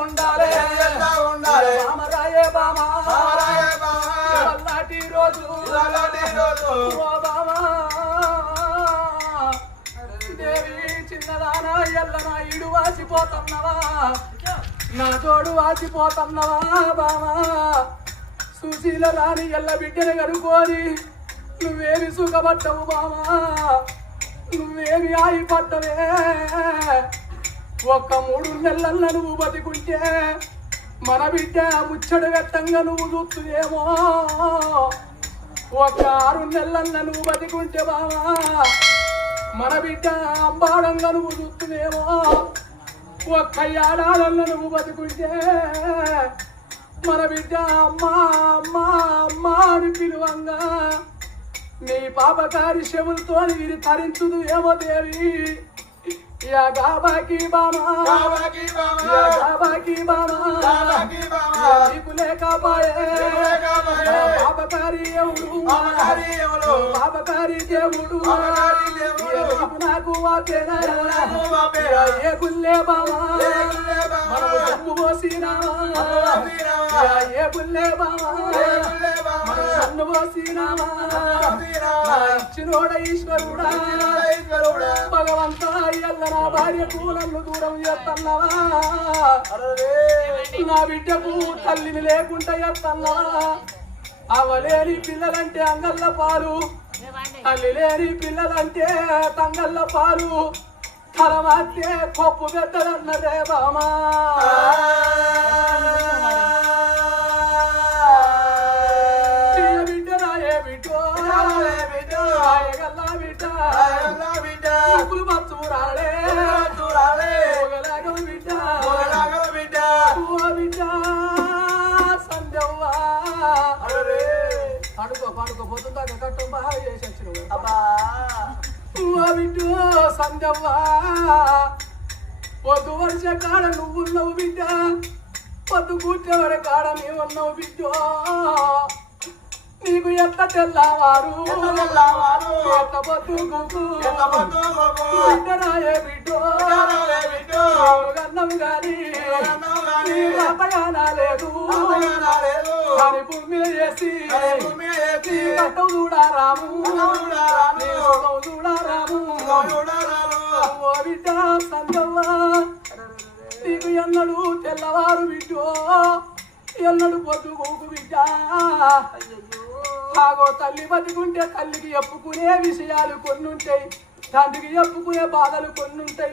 ఉండాలి బామరాయే బామా ఇవాళటి రోజు దేవి చిన్నదానా ఎల్లనా ఇడు వాసిపోతున్నవా నా తోడు వాసిపోతున్నవా బామా సుశీల రాని ఎల్ల బిడ్డను కనుక్కొని నువ్వేమి సుఖపడ్డవు బామా నువ్వేమి ఆగిపడ్డవే ఒక్క 3 నెలల నువ్వు బతికుంటే మన బిడ్డ ముచ్చడు వెట్టంగా నువ్వు చూస్తునేమో ఒక 6 నెలల నువ్వు బతికుంటే బామా మన బిడ్డ అంబాడంగా నువ్వు చూస్తునేమో ఒక్క 7 ఏడాళ్ళ నువ్వు బతికుంటే మన బిడ్డ అమ్మా అమ్మా అమ్మా అని పిలువంగా నీ పాపకారి శవులతో వీరి తరించుదు ఏమో దేవి యా గాబాకి బామా నీకు లేకపాయే పాపకారి ఎవడు పాపకారి దేవుడు నాకు వాపేనా ఏ గుల్లే బామా మనము జమ్ము పోసినామా ఏ గుల్లే బామా మనం కన్ను పోసినామా ఇచ్చినోడ ఈశ్వరుడా భగవంతా ఎల్ల నా భార్యకు నన్ను దూరం చేస్తున్నావా నా బిడ్డకు తల్లిని లేకుండా చేస్తున్నావా అవలేని పిల్లలంటే అంగళ్ళ పాలు తల్లి లేని పిల్లలంటే తంగళ్ళ పాలు తలమాతే కొప్పు పెట్టదన్నదే బామా బిడ్డరాయే బిడ్డో రాయగల్లా బిడ్డ ముక్కులు మచ్చురాలే బిడ్డ బిడ్డ సంధ్యవ్వా పడుకోపోతుందా కట్టం బాగా చేసి వచ్చిన బిడ్డు సంధ్యవ్వా పొద్దు వర్ష కాడ నువ్వున్నావు బిడ్డ పొద్దు కూర్చోవడ కాడ నీవున్నావు బిడ్డో నీకు ఎట్ట తెల్లవారు ఎట్ట పొద్దు బిడ్డరాయే బిడ్డో గన్నం గాని లేదు కానీ భూమి చేసి కట్టం చూడారాము చూడారాము ఓ బిడ్డ సంగవ్వా నీకు ఎన్నడు తెల్లవారు బిడ్డో ఎన్నడు పొద్దుకోకు బిడ్డ ఆగో తల్లి బతుకుంటే తల్లికి చెప్పుకునే విషయాలు కొన్ని ఉంటాయి తండ్రికి చెప్పుకునే బాధలు కొన్ని ఉంటాయి